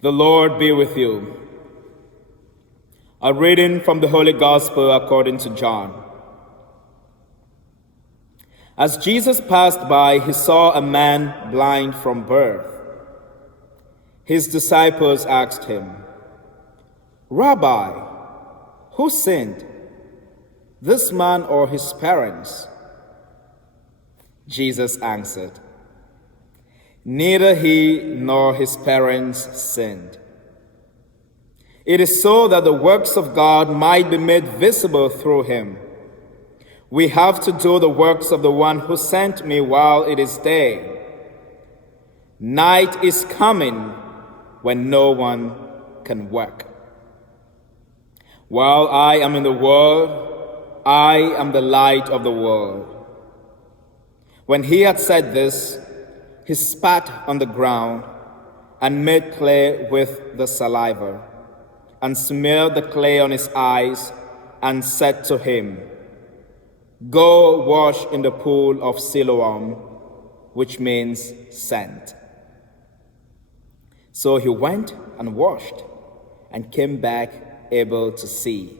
The Lord be with you. A reading from the Holy Gospel according to John. As Jesus passed by, he saw a man blind from birth. His disciples asked him, "Rabbi, who sinned, this man or his parents?" Jesus answered, "Neither he nor his parents sinned. It is so that the works of God might be made visible through him. We have to do the works of the one who sent me while it is day. Night is coming when no one can work. While I am in the world, I am the light of the world." When he had said this, he spat on the ground and made clay with the saliva, and smeared the clay on his eyes, and said to him, "Go wash in the pool of Siloam," which means sent. So he went and washed, and came back able to see.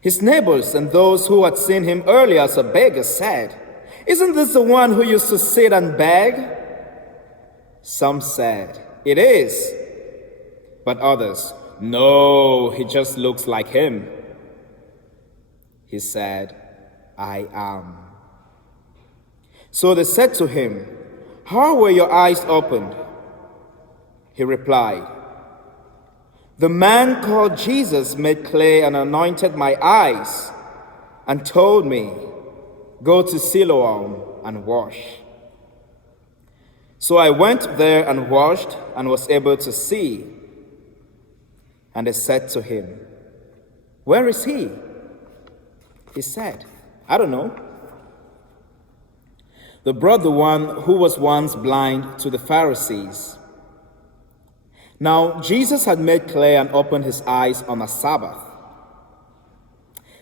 His neighbors and those who had seen him earlier as a beggar said, "Isn't this the one who used to sit and beg?" Some said, "It is." But others, "No, he just looks like him." He said, "I am." So they said to him, "How were your eyes opened?" He replied, "The man called Jesus made clay and anointed my eyes, and told me, 'Go to Siloam and wash.' So I went there and washed, and was able to see." And they said to him, "Where is he?" He said, "I don't know." They brought the one who was once blind to the Pharisees. Now Jesus had made clay and opened his eyes on a Sabbath.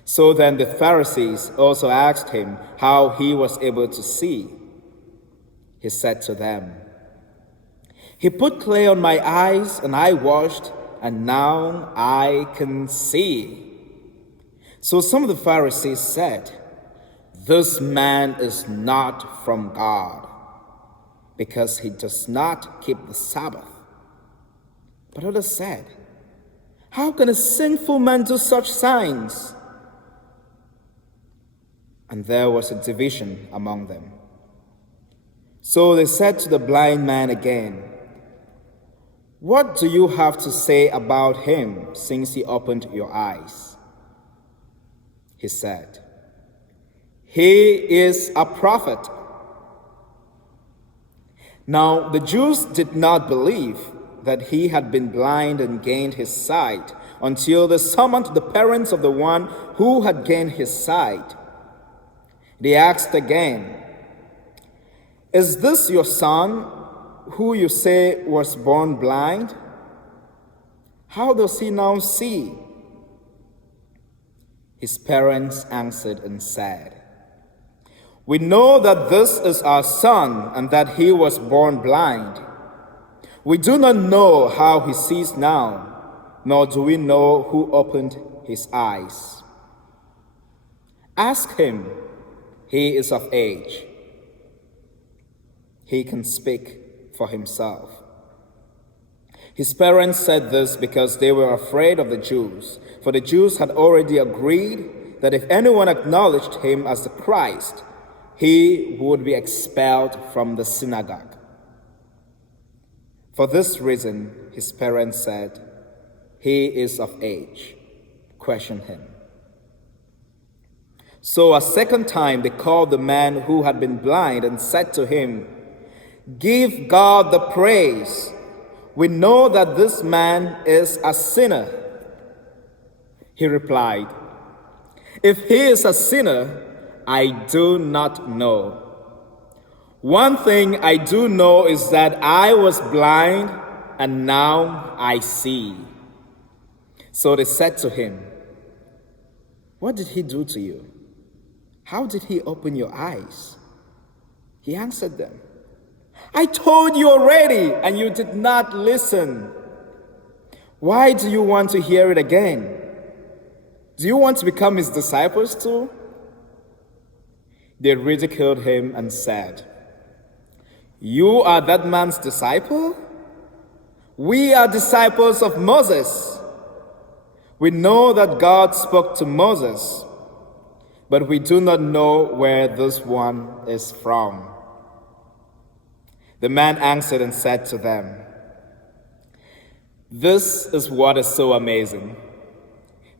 So then the Pharisees also asked him how he was able to see. He said to them, "He put clay on my eyes, and I washed, and now I can see." So some of the Pharisees said, "This man is not from God, because he does not keep the Sabbath." But others said, "How can a sinful man do such signs?" And there was a division among them. So they said to the blind man again, "What do you have to say about him, since he opened your eyes?" He said, "He is a prophet." Now the Jews did not believe that he had been blind and gained his sight until they summoned the parents of the one who had gained his sight. They asked again, "Is this your son, who you say was born blind? How does he now see?" His parents answered and said, "We know that this is our son, and that he was born blind. We do not know how he sees now, nor do we know who opened his eyes. Ask him, he is of age. He can speak for himself." His parents said this because they were afraid of the Jews, for the Jews had already agreed that if anyone acknowledged him as the Christ, he would be expelled from the synagogue. For this reason, his parents said, "He is of age. Question him." So a second time they called the man who had been blind and said to him, "Give God the praise. We know that this man is a sinner." He replied, "If he is a sinner, I do not know. One thing I do know is that I was blind, and now I see." So they said to him, "What did he do to you? How did he open your eyes?" He answered them, I told you already, and you did not listen. Why do you want to hear it again? Do you want to become his disciples too? They ridiculed him and said, "You are that man's disciple? We are disciples of Moses. We know that God spoke to Moses, but we do not know where this one is from." The man answered and said to them, "This is what is so amazing,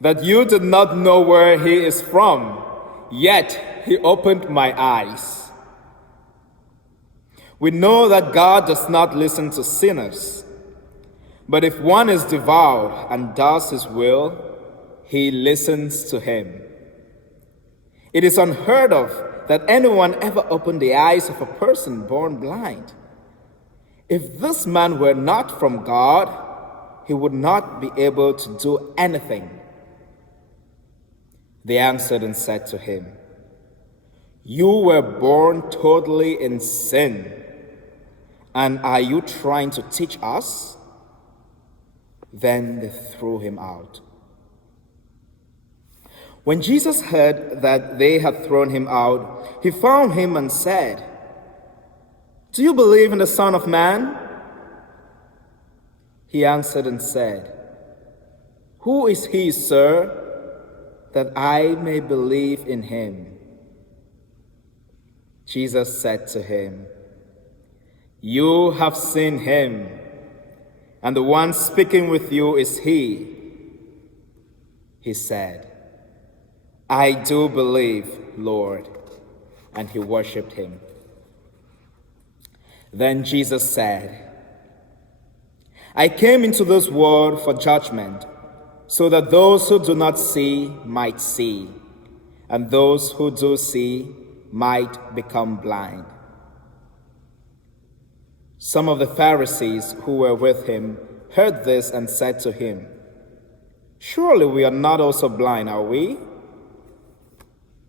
that you did not know where he is from, yet he opened my eyes. We know that God does not listen to sinners, but if one is devout and does his will, he listens to him. It is unheard of that anyone ever opened the eyes of a person born blind. If this man were not from God, he would not be able to do anything." They answered and said to him, "You were born totally in sin, and are you trying to teach us?" Then they threw him out. When Jesus heard that they had thrown him out, he found him and said, "Do you believe in the Son of Man?" He answered and said, "Who is he, sir, that I may believe in him?" Jesus said to him, "You have seen him, and the one speaking with you is he." He said, "I do believe, Lord," and he worshipped him. Then Jesus said, "I came into this world for judgment, so that those who do not see might see, and those who do see might become blind." Some of the Pharisees who were with him heard this and said to him, "Surely we are not also blind, are we?"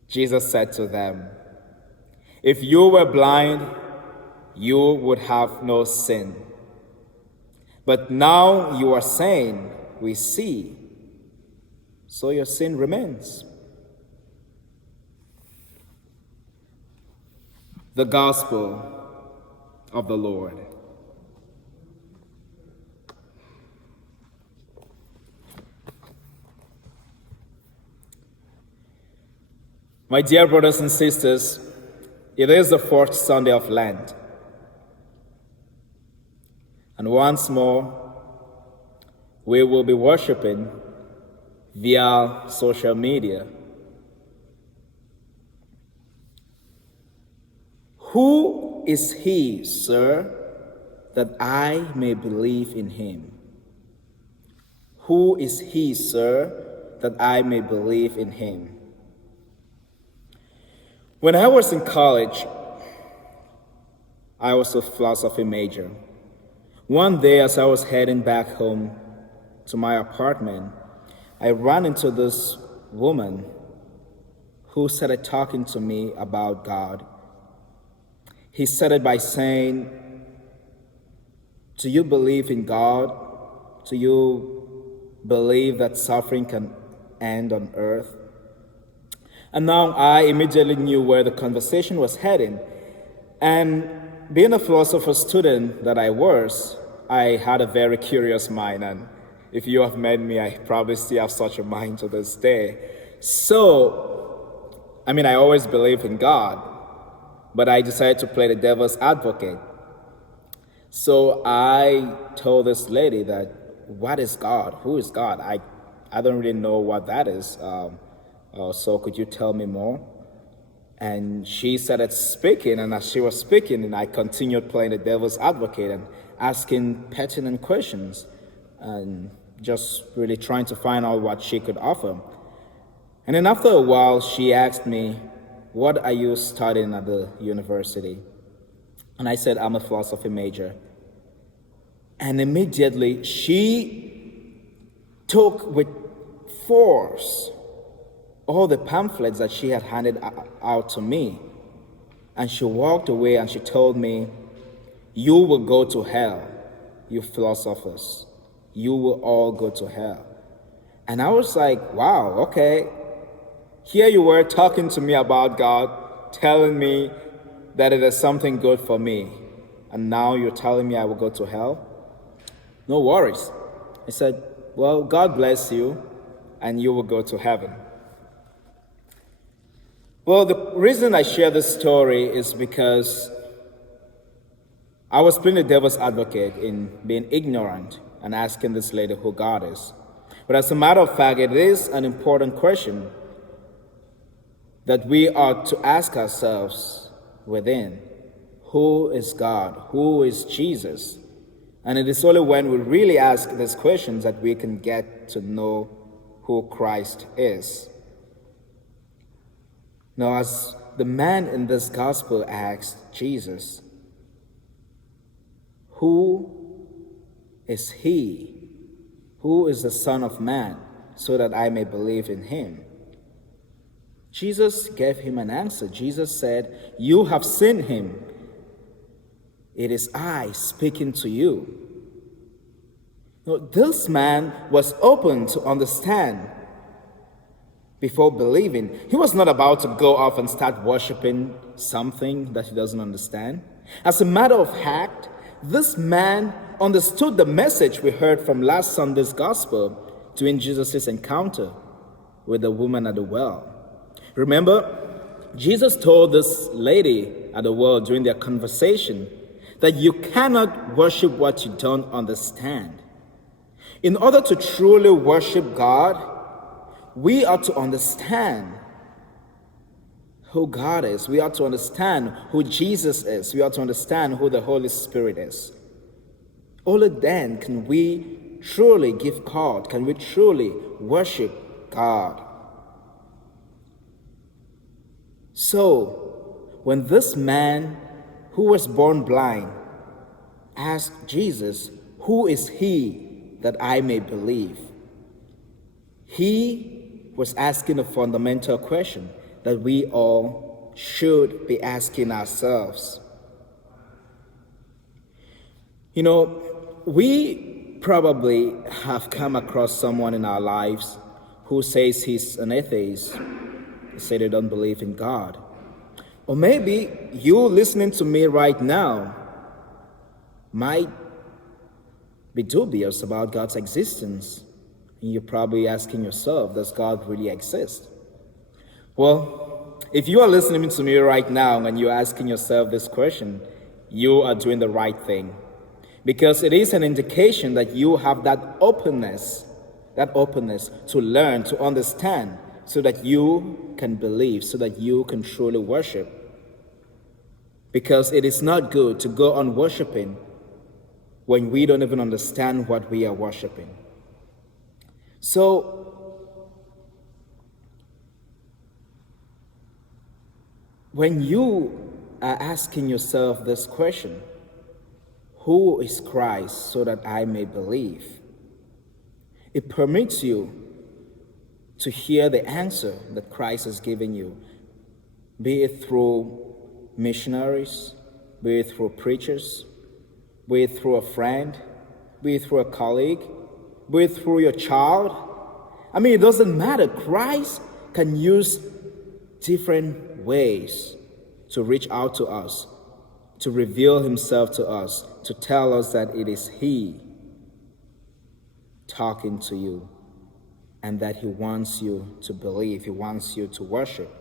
Jesus said to them, "If you were blind, you would have no sin. But now you are saying, 'We see,' so your sin remains." The Gospel of the Lord. My dear brothers and sisters, it is the fourth Sunday of Lent. And once more, we will be worshiping via social media. Who is he, sir, that I may believe in him? Who is he, sir, that I may believe in him? When I was in college, I was a philosophy major. One day, as I was heading back home to my apartment, I ran into this woman who started talking to me about God. He started by saying, "Do you believe in God? Do you believe that suffering can end on earth?" And now I immediately knew where the conversation was heading. And being a philosophy student that I was, I had a very curious mind. And if you have met me, I probably still have such a mind to this day. I always believed in God, but I decided to play the devil's advocate. So I told this lady that, "What is God? Who is God? I don't really know what that is. So could you tell me more?" And she started speaking, and as she was speaking, and I continued playing the devil's advocate and asking pertinent questions and just really trying to find out what she could offer. And then after a while, she asked me, "What are you studying at the university?" And I said, "I'm a philosophy major." And immediately she took with force all the pamphlets that she had handed out to me. And she walked away and she told me, You will go to hell, you philosophers. You will all go to hell. And I was like, wow, okay. Here you were talking to me about God, telling me that it is something good for me. And now you're telling me I will go to hell? No worries. I said, well, God bless you, and you will go to heaven. Well, the reason I share this story is because I was playing the devil's advocate in being ignorant and asking this lady who God is. But as a matter of fact, it is an important question that we are to ask ourselves within. Who is God? Who is Jesus? And it is only when we really ask these questions that we can get to know who Christ is. Now, as the man in this gospel asked Jesus, who is he? Who is the Son of Man, so that I may believe in him? Jesus gave him an answer. Jesus said, you have seen him. It is I speaking to you. Now, this man was open to understand before believing. He was not about to go off and start worshiping something that he doesn't understand. As a matter of fact, this man understood the message we heard from last Sunday's gospel during Jesus' encounter with the woman at the well. Remember, Jesus told this lady at the well during their conversation that you cannot worship what you don't understand. In order to truly worship God, we are to understand who God is. We are to understand who Jesus is. We are to understand who the Holy Spirit is. Only then can we truly give God, can we truly worship God. So, when this man who was born blind asked Jesus, who is he that I may believe? He was asking a fundamental question that we all should be asking ourselves. You know, we probably have come across someone in our lives who says he's an atheist. They say they don't believe in God. Or maybe you listening to me right now might be dubious about God's existence. And you're probably asking yourself, does God really exist? Well, if you are listening to me right now and you're asking yourself this question, you are doing the right thing. Because it is an indication that you have that openness to learn, to understand, so that you can believe, so that you can truly worship. Because it is not good to go on worshiping when we don't even understand what we are worshiping. So, when you are asking yourself this question, who is Christ so that I may believe? It permits you to hear the answer that Christ has given you, be it through missionaries, be it through preachers, be it through a friend, be it through a colleague, be it through your child. I mean, it doesn't matter. Christ can use different ways to reach out to us, to reveal himself to us, to tell us that it is he talking to you and that he wants you to believe, he wants you to worship.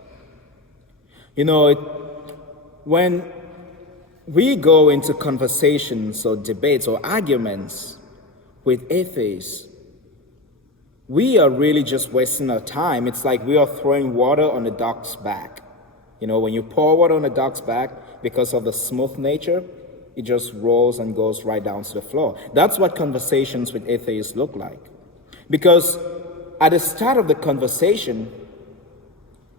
You know, when we go into conversations or debates or arguments with atheists, we are really just wasting our time. It's like we are throwing water on a duck's back. You know, when you pour water on a duck's back, because of the smooth nature, it just rolls and goes right down to the floor. That's what conversations with atheists look like. Because at the start of the conversation,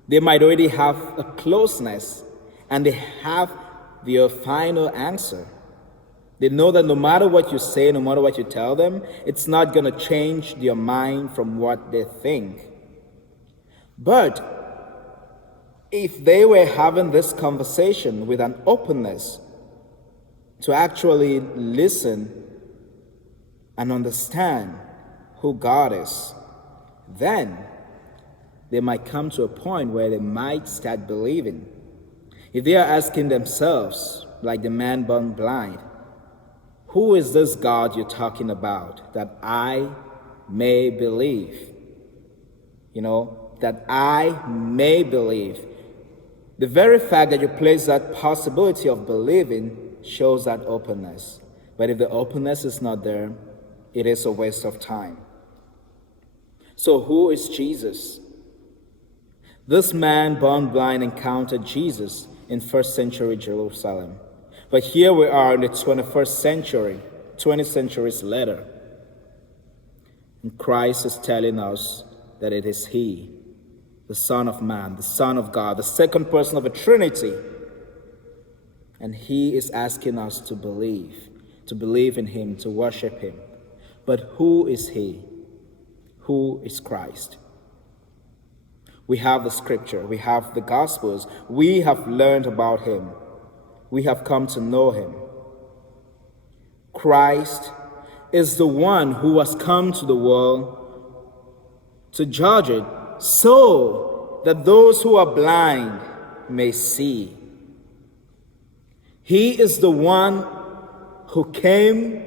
they might already have a closeness and they have their final answer. They know that no matter what you say, no matter what you tell them, it's not going to change their mind from what they think. But if they were having this conversation with an openness to actually listen and understand who God is, then they might come to a point where they might start believing. If they are asking themselves, like the man born blind, who is this God you're talking about that I may believe? That I may believe. The very fact that you place that possibility of believing shows that openness. But if the openness is not there, it is a waste of time. So who is Jesus? This man born blind encountered Jesus in first century Jerusalem. But here we are in the 21st century, 20 centuries later. And Christ is telling us that it is He, the Son of Man, the Son of God, the second person of the Trinity. And He is asking us to believe in Him, to worship Him. But who is He? Who is Christ? We have the Scripture, we have the Gospels, we have learned about Him, we have come to know Him. Christ is the one who has come to the world to judge it, so that those who are blind may see. He is the one who came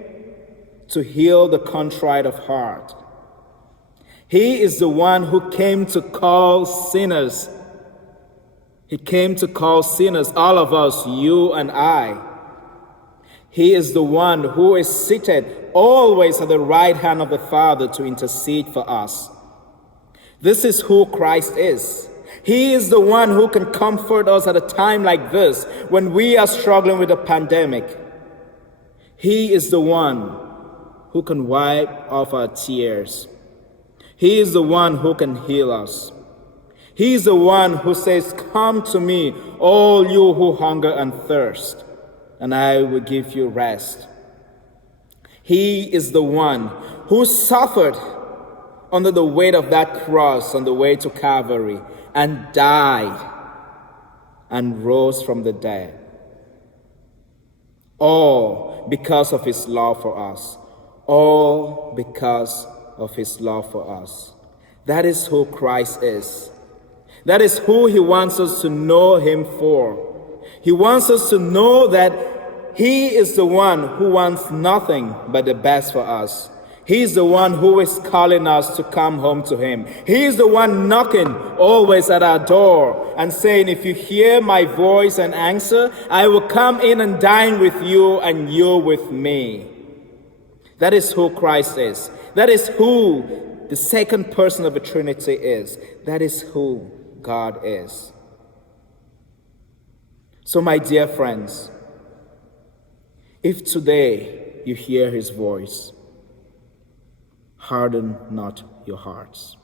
to heal the contrite of heart. He is the one who came to call sinners. He came to call sinners, all of us, you and I. He is the one who is seated always at the right hand of the Father to intercede for us. This is who Christ is. He is the one who can comfort us at a time like this when we are struggling with a pandemic. He is the one who can wipe off our tears. He is the one who can heal us. He is the one who says, "Come to me, all you who hunger and thirst, and I will give you rest." He is the one who suffered under the weight of that cross on the way to Calvary and died and rose from the dead. All because of His love for us. All because of His love for us. That is who Christ is. That is who He wants us to know Him for. He wants us to know that He is the one who wants nothing but the best for us. He is the one who is calling us to come home to Him. He is the one knocking always at our door and saying, "If you hear my voice and answer, I will come in and dine with you and you with me." That is who Christ is. That is who the second person of the Trinity is. That is who God is. So, my dear friends, if today you hear His voice, harden not your hearts.